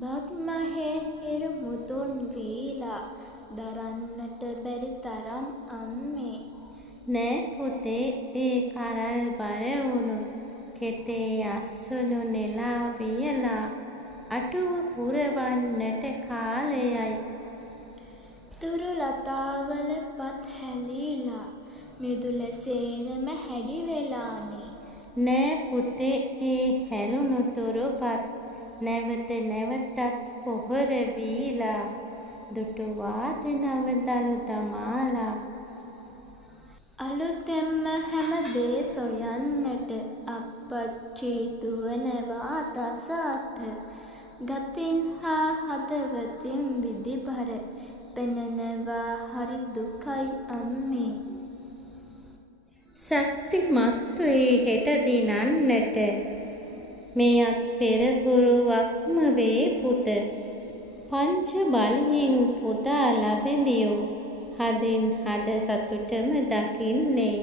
බක්මහේ හිරු මුදුන් වීලා දරන්නට බැරි තරම් අම්මේ. නෑ පුතේ ඒ කරල් බර වුණු කෙතේ අස්වනු නෙලා වියලා අටුව පුරවන්නට කාලයයි. තුරු ලතාවල පත් හැලීලා මිදුල සේරම හැඩි වෙලානේ. නෑ පුතේ ඒ හැලුණු තුරුපත් නැවත නැවතත් පොහොර වීලා දුටු වාදනව දළු දමාලා. අලුතෙන්ම හැම දේ සොයන්නට අප්පච්චි දුවනවා දසාට. ගතින් හා හදවතින් විධිබර පෙනෙනවා හරි දුකයි අම්මේ. ශක්තිමත්වේ හෙට දිනන්නට මෙයත් පෙරහුරුවක්ම වේ පුත. පංච බලයෙන් පුදා ලබැඳියෝ හදින් හද සතුටම දකින්නේ.